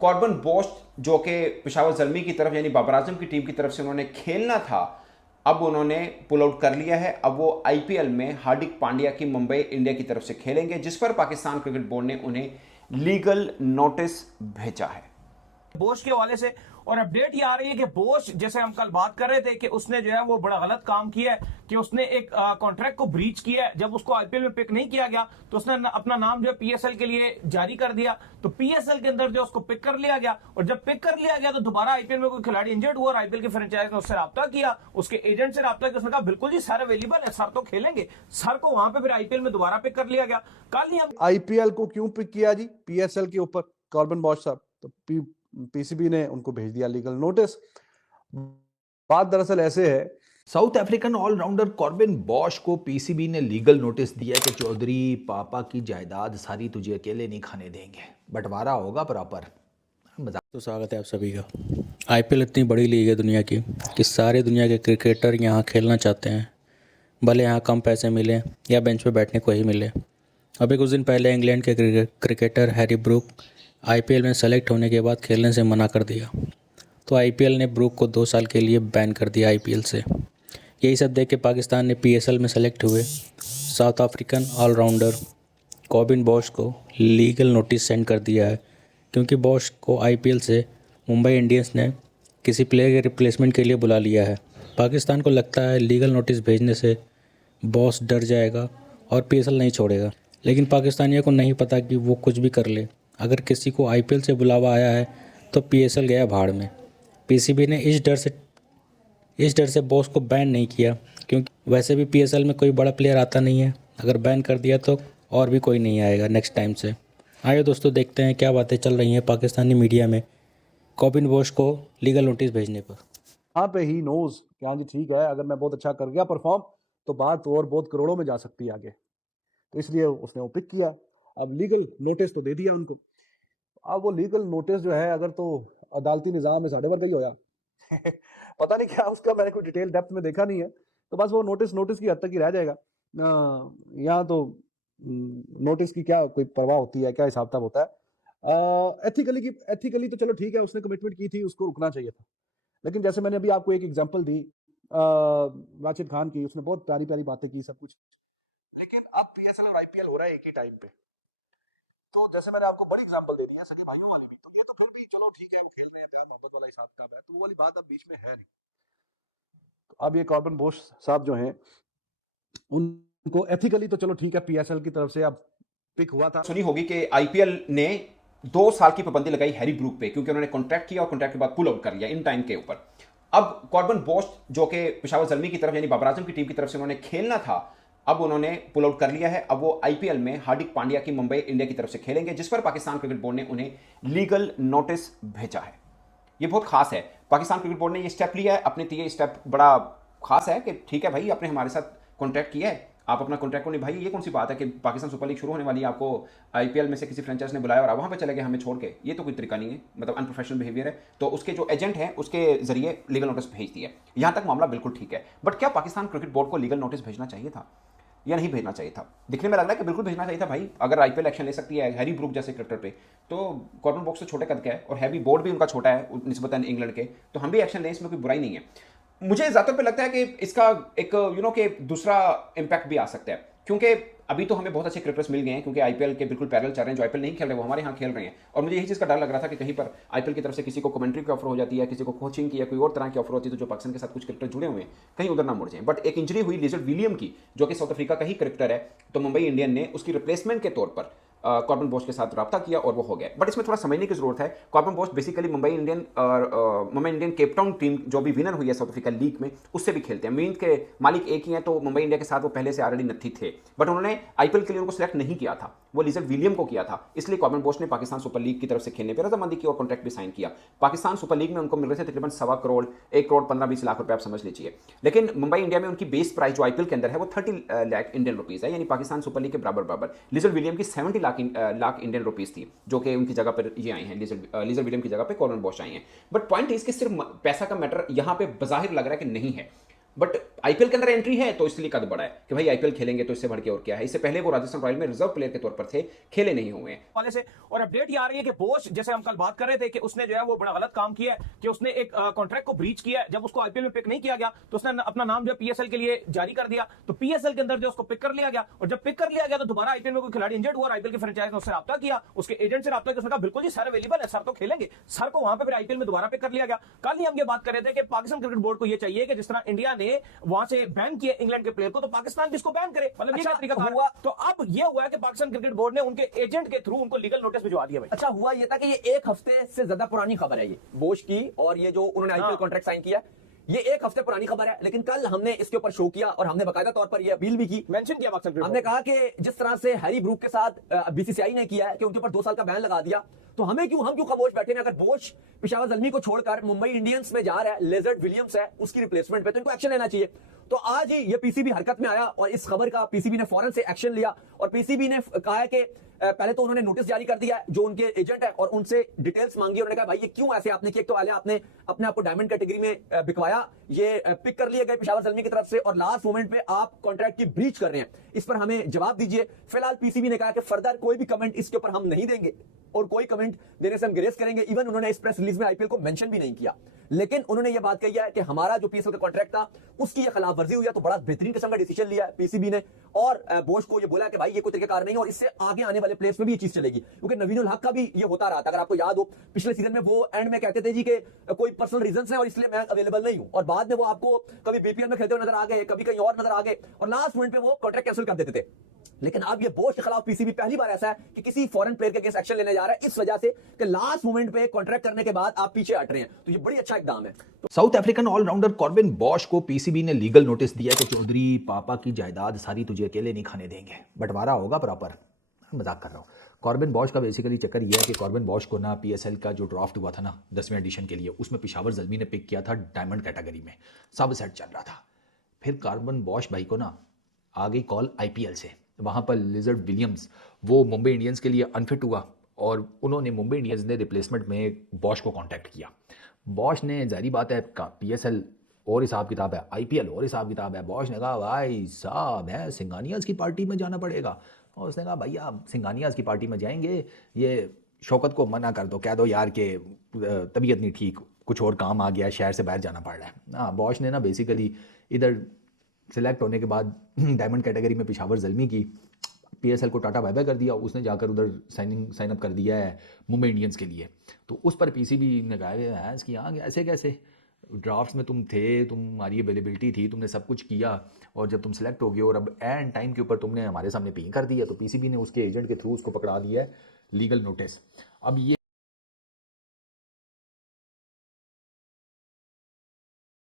Carbon बोश जो कि पेशावर ज़ल्मी की तरफ यानी बाबर आजम की टीम की तरफ से उन्होंने खेलना था, अब उन्होंने पुल आउट कर लिया है। अब वो आईपीएल में हार्दिक पांड्या की मुंबई इंडिया की तरफ से खेलेंगे, जिस पर पाकिस्तान क्रिकेट बोर्ड ने उन्हें लीगल नोटिस भेजा है। बोश के हवाले से और अपडेट ये आ रही है कि बोश, जैसे हम कल बात कर रहे थे कि उसने जो है वो बड़ा गलत काम किया है कि उसने एक कॉन्ट्रैक्ट को ब्रीच किया है। जब उसको आईपीएल में पिक नहीं किया गया तो उसने अपना नाम जो है पीएसएल के लिए जारी कर दिया, तो पीएसएल के अंदर जो उसको पिक कर लिया गया, और जब पिक कर लिया गया तो दोबारा आईपीएल में कोई खिलाड़ी इंजर्ड हुआ और आईपीएल की फ्रेंचाइज ने उससे रब्ता किया, उसके एजेंट से रब्ता किया, उसने कहा बिल्कुल जी सर अवेलेबल है, सर तो खेलेंगे। सर को वहां पे फिर आईपीएल में दोबारा पिक कर लिया गया। कल ही हम आईपीएल को क्यों पिक किया जी पीएसएल के ऊपर कॉर्बन बॉश साहब, तो पीसीबी ने उनको भेज दिया लीगल नोटिस। बात दरअसल ऐसे है, South African allrounder Corbin Bosch को पीसीबी ने लीगल नोटिस दिया कि चौधरी पापा की जायदाद सारी तुझे अकेले नहीं खाने देंगे, बंटवारा होगा प्रॉपर। तो स्वागत है आप सभी का। आईपीएल इतनी बड़ी लीग है दुनिया की कि सारे दुनिया के क्रिकेटर यहाँ खेलना चाहते हैं, भले यहाँ कम पैसे मिले या बेंच पे बैठने को ही मिले। अभी कुछ दिन पहले इंग्लैंड के क्रिकेटर हैरी ब्रूक आईपीएल में सेलेक्ट होने के बाद खेलने से मना कर दिया, तो आईपीएल ने ब्रूक को 2 साल के लिए बैन कर दिया आईपीएल से। यही सब देख के पाकिस्तान ने पीएसएल में सेलेक्ट हुए South African allrounder Corbin Bosch को लीगल नोटिस सेंड कर दिया है, क्योंकि बॉश को आईपीएल से मुंबई इंडियंस ने किसी प्लेयर के रिप्लेसमेंट के लिए बुला लिया है। पाकिस्तान को लगता है लीगल नोटिस भेजने से बॉस डर जाएगा और पीएसएल नहीं छोड़ेगा, लेकिन पाकिस्तानियों को नहीं पता कि वो कुछ भी कर ले, अगर किसी को आईपीएल से बुलावा आया है तो पीएसएल गया भाड़ में। पीसीबी ने इस डर से बॉस को बैन नहीं किया, क्योंकि वैसे भी पीएसएल में कोई बड़ा प्लेयर आता नहीं है। अगर बैन कर दिया तो और भी कोई नहीं आएगा नेक्स्ट टाइम से। आइए दोस्तों, देखते हैं क्या बातें चल रही हैं पाकिस्तानी मीडिया में कॉर्बिन बॉश को लीगल नोटिस भेजने पर। यहाँ पे ही नोज कि हाँ जी ठीक है, अगर मैं बहुत अच्छा कर गया परफॉर्म तो बात और बहुत करोड़ों में जा सकती है आगे, तो इसलिए उसने वो पिक किया। अब लीगल नोटिस तो दे दिया उनको। अब वो लीगल नोटिस जो है, अगर तो अदालती निज़ाम में साढ़े वर्ग ही होया पता नहीं क्या उसका, मैंने कोई डिटेल डेप्थ में देखा नहीं है, तो बस वो नोटिस की हद तक ही रह जाएगा। यहाँ तो नोटिस की क्या कोई परवाह होती है, क्या हिसाब किताब होता है। एथिकली तो चलो ठीक है, उसने कमिटमेंट की थी, उसको रुकना चाहिए था। लेकिन जैसे मैंने अभी आपको एक एग्जांपल दी राशिद खान की, उसने बहुत प्यारी प्यारी बातें की सब कुछ, लेकिन अब पीएसएल और आईपीएल हो रहा है एक ही टाइम पे। तो जैसे मैंने आपको बड़ी एग्जांपल दे दी है सगे भाइयों वाली भी, तो ये तो फिर भी चलो ठीक है, वो खेल रहे हैं, प्यार मोहब्बत वाला हिसाब किताब है, तो वो वाली बात अब बीच में है नहीं। तो अब ये कॉर्बन बोश साहब जो हैं, उनको एथिकली तो चलो ठीक है, पीएसएल की तरफ से अब पिक हुआ था। सुनी होगी कि आईपीएल ने 2 साल की पाबंदी लगाई हैरी ब्रूक पे, क्योंकि उन्होंने कॉन्ट्रैक्ट किया और कॉन्ट्रैक्ट के बाद पुल आउट कर लिया इन टाइम के ऊपर। अब कॉर्बन बोश जो कि पेशावर ज़ल्मी की तरफ यानी बाबर आजम की टीम की तरफ से उन्होंने खेलना था, अब उन्होंने पुल आउट कर लिया है। अब वो आईपीएल में हार्दिक पांड्या की मुंबई इंडिया की तरफ से खेलेंगे, जिस पर पाकिस्तान क्रिकेट बोर्ड ने उन्हें लीगल नोटिस भेजा है। ये बहुत खास है, पाकिस्तान क्रिकेट बोर्ड ने ये स्टेप लिया है अपने, ये स्टेप बड़ा खास है कि ठीक है भाई, आपने हमारे साथ कॉन्ट्रैक्ट किया है, आप अपना कॉन्ट्रैक्ट को निभाइए। ये कौन सी बात है कि पाकिस्तान सुपर लीग शुरू होने वाली है, आपको आईपीएल में से किसी फ्रेंचाइज ने बुलाया और आप वहाँ पे चले गए हमें छोड़ के, ये तो कोई तरीका नहीं है, मतलब अनप्रोफेशनल बिहेवियर है। तो उसके जो एजेंट हैं उसके जरिए लीगल नोटिस भेज दिया। यहाँ तक मामला बिल्कुल ठीक है, बट क्या पाकिस्तान क्रिकेट बोर्ड को लीगल नोटिस भेजना चाहिए था या नहीं भेजना चाहिए था? दिखने में लग रहा है कि बिल्कुल भेजना चाहिए था भाई। अगर आईपीएल एक्शन ले सकती है हैरी ब्रूक जैसे क्रिकेटर पे, तो कॉर्बन बॉक्स तो छोटे कद का है और हैवी बोर्ड भी उनका छोटा है निस्बतन इंग्लैंड के, तो हम भी एक्शन लें, इसमें कोई बुराई नहीं है। मुझे ज़्यादातर पे लगता है कि इसका एक के दूसरा इम्पैक्ट भी आ सकता है, क्योंकि अभी तो हमें बहुत अच्छे क्रिकेटर्स मिल गए हैं, क्योंकि आईपीएल के बिल्कुल पैरेलल चल रहे हैं, जो आईपीएल नहीं खेल रहे वो हमारे यहाँ खेल रहे हैं। और मुझे यही चीज़ का डर लग रहा था कि कहीं पर आईपीएल की तरफ से किसी को कमेंट्री की ऑफर हो जाती है, किसी को कोचिंग की या कोई और तरह की ऑफर होती है, तो जो पाकिस्तान के साथ कुछ क्रिकेटर जुड़े हुए हैं कहीं उधर ना मुड़ जाए। बट एक इंजरी हुई लिजर्ड विलियम की, जो कि साउथ अफ्रीका का ही क्रिकेटर है, तो मुंबई इंडियन ने उसकी रिप्लेसमेंट के तौर पर कॉर्बन बॉश के साथ रब्ता किया और वो हो गया। बट इसमें थोड़ा समझने की जरूरत है। Carbon Bosch basically Mumbai Indian Cape Town team जो भी विनर हुई है साउथ अफ्रीका लीग में, उससे भी खेलते हैं। मीन के मालिक एक ही हैं, तो मुंबई इंडिया के साथ वो पहले से ऑलरेडी नत्थी थे, बट उन्होंने आईपीएल के लिए उनको सिलेक्ट नहीं किया था, वो लिजर्ड विलियम को किया था। इसलिए कॉर्बन बॉश ने पाकिस्तान सुपर लीग की तरफ से खेलने पर रजामंदी की और कॉन्ट्रैक्ट भी साइन किया। पाकिस्तान सुपर लीग में उनको मिल रहे थे तकरीबन 1.25 करोड़, 1 करोड़ 15-20 लाख रुपए आप समझ लीजिए। लेकिन मुंबई इंडिया में उनकी बेस प्राइस जो आईपीएल के अंदर है वो 30 लाख इंडियन रुपीज है, यानी पाकिस्तान सुपर लीग के बराबर। लिजर्ड विलियम की 70 लाख इंडियन रुपीस थी, जो कि उनकी जगह पर ये आए हैं, लिजर्ड विलियम की जगह पे कॉर्बन बॉश आए हैं। बट पॉइंट इसके सिर्फ पैसा का मैटर यहां पे बजाहिर लग रहा है कि नहीं है, बट आईपीएल के अंदर एंट्री है तो इसलिए कद बढ़ा है कि भाई आईपीएल खेलेंगे तो इससे बढ़ के और क्या है। इससे पहले वो राजस्थान रॉयल में रिजर्व प्लेयर के तौर पर थे, खेले नहीं हुए हैं वाले से। और अपडेट ये आ रही है कि बोश, जैसे हम कल बात कर रहे थे कि उसने जो है वो बड़ा गलत काम किया है कि उसने एक कॉन्ट्रैक्ट को ब्रीच किया है। जब उसको आईपीएल में पिक नहीं किया गया तो उसने अपना नाम जो पीएसएल के लिए जारी कर दिया, तो पीएसएल के अंदर जो उसको पिक कर लिया गया, और जब पिक कर लिया गया तो दोबारा आईपीएल में कोई खिलाड़ी इंजर्ड हुआ और आईपीएल की फ्रेंचाइज ने उससे रब्ता किया, उसके एजेंट से रब्ता किया, उसने कहा बिल्कुल जी सर अवेलेबल है, सर तो खेलेंगे। सर को वहां पे फिर आईपीएल में दोबारा पिक कर लिया गया। कल ही हम ये बात कर रहे थे कि पाकिस्तान क्रिकेट बोर्ड को ये चाहिए कि जिस तरह इंडिया ने वहां से बैन किया इंग्लैंड के प्लेयर को, तो पाकिस्तान भी इसको बैन करे। मतलब ये तरीका हुआ। तो अब ये हुआ है कि पाकिस्तान क्रिकेट बोर्ड ने उनके एजेंट के थ्रू उनको लीगल नोटिस भिजवा दिया। अच्छा हुआ ये था कि ये एक हफ्ते से ज्यादा पुरानी खबर है ये बोश की, और ये जो उन्होंने आईपीएल कॉन्ट्रैक्ट साइन किया ये एक हफ्ते पुरानी खबर है, लेकिन कल हमने इसके ऊपर शो किया और हमने बकायदा तौर पर ये अपील भी की, मेंशन किया पाकिस्तान क्रिकेट हमने कहा कि जिस तरह से हैरी ब्रूक के साथ बीसीसीआई ने किया है कि उनके ऊपर 2 साल का बैन लगा दिया, तो हम क्यों खामोश बैठे हैं। अगर बोश पेशावर ज़ल्मी को छोड़कर मुंबई इंडियंस में जा रहा है, लेजर्ड विलियम्स है उसकी रिप्लेसमेंट पे, तो इनको एक्शन लेना चाहिए। तो आज ही ये पीसीबी हरकत में आया और इस खबर का पीसीबी ने फौरन से एक्शन लिया और पीसीबी ने कहा है कि पहले तो उन्होंने नोटिस जारी कर दिया है जो उनके एजेंट है और उनसे डिटेल्स मांगी। उन्होंने कहा भाई ये क्यों ऐसे आपने किया, तो पहले आपने अपने आप को डायमंड कैटेगरी में बिकवाया, ये पिक कर लिए गए पेशावर ज़ल्मी की तरफ से और लास्ट मोमेंट पे आप कॉन्ट्रैक्ट की ब्रीच कर रहे हैं, इस पर हमें जवाब दीजिए। फिलहाल पीसीबी ने कहा कि फर्दर कोई भी कमेंट इसके ऊपर हम नहीं देंगे और कोई कमेंट देने से हम ग्रेस करेंगे। इवन उन्होंने इस प्रेस रिलीज में आईपीएल को मेंशन भी नहीं किया, लेकिन उन्होंने ये बात कही है कि हमारा जो पीएसएल का कॉन्ट्रैक्ट था उसकी ये खिलाफ वर्जी हुई है। तो बड़ा बेहतरीन किस्म का डिसीजन लिया है पीसीबी ने और बोश को ये बोला कि भाई ये कोई तरीकाकार नहीं है और इससे आगे आने वाले प्लेयर्स में भी ये चीज चलेगी, क्योंकि नवीन उल हक का भी ये होता रहा था। अगर आपको याद हो पिछले सीजन में वो एंड में कहते थे जी कि कोई पर्सनल रीजंस है और इसलिए मैं अवेलेबल नहीं हूं, और बाद में वो आपको कभी बीपीएल में खेलते हुए नजर आ गए, कभी कहीं और नजर आ गए और लास्ट मोमेंट पे वो कॉन्ट्रैक्ट कैंसिल कर देते थे। लेकिन अब ये बोश के खिलाफ पीसीबी पहली बार ऐसा है कि किसी फॉरेन प्लेयर के अगेंस्ट एक्शन लेने जा रहा है, इस वजह से कि लास्ट मोमेंट पे कॉन्ट्रैक्ट करने के बाद आप पीछे हट रहे हैं, तो ये बड़ी अच्छा इकदाम है। South African allrounder Corbin Bosch को पीसीबी ने लीगल नोटिस दिया कि चौधरी पापा की जायदाद सारी तुझे अकेले नहीं खाने देंगे, बंटवारा होगा प्रॉपर। मजाक कर रहा हूँ। कॉर्बिन बॉश का बेसिकली चक्कर यह है कि कॉर्बिन बॉश को ना पीएसएल का जो ड्राफ्ट हुआ था ना 10वें एडिशन के लिए, उसमें पेशावर ज़ल्मी ने पिक किया था डायमंड कैटेगरी में, सब सेट चल रहा था। फिर कॉर्बिन बॉश भाई को ना आ गई कॉल आईपीएल से, वहाँ पर लिजर्ड विलियम्स वो मुंबई इंडियंस के लिए अनफिट हुआ और उन्होंने मुंबई इंडियंस ने रिप्लेसमेंट में बॉश को कांटेक्ट किया। बॉश ने जारी बात है पीएसएल और हिसाब किताब है, आईपीएल और हिसाब किताब है। बॉश ने कहा भाई साहब है सिंघानियाज़ की पार्टी में जाना पड़ेगा, और उसने कहा भैया आप सिंघानियाज़ की पार्टी में जाएंगे, ये शौकत को मना कर दो, कह दो यार कि तबीयत नहीं ठीक, कुछ और काम आ गया, शहर से बाहर जाना पड़ रहा है। हाँ, बॉश ने ना बेसिकली इधर सिलेक्ट होने के बाद डायमंड कैटेगरी में पेशावर ज़ल्मी की पीएसएल को टाटा बाय बाय कर दिया, उसने जाकर उधर साइन अप कर दिया है मुंबई इंडियंस के लिए। तो उस पर पीसीबी ने कहा है इसकी यहाँ ऐसे कैसे, ड्राफ्ट्स में तुम थे, तुम्हारी अवेलेबिलिटी थी, तुमने सब कुछ किया और जब तुम सेलेक्ट हो गए और अब एंड टाइम के ऊपर तुमने हमारे सामने पिंग कर दिया, तो पीसीबी ने उसके एजेंट के थ्रू उसको पकड़ा दिया है लीगल नोटिस। अब ये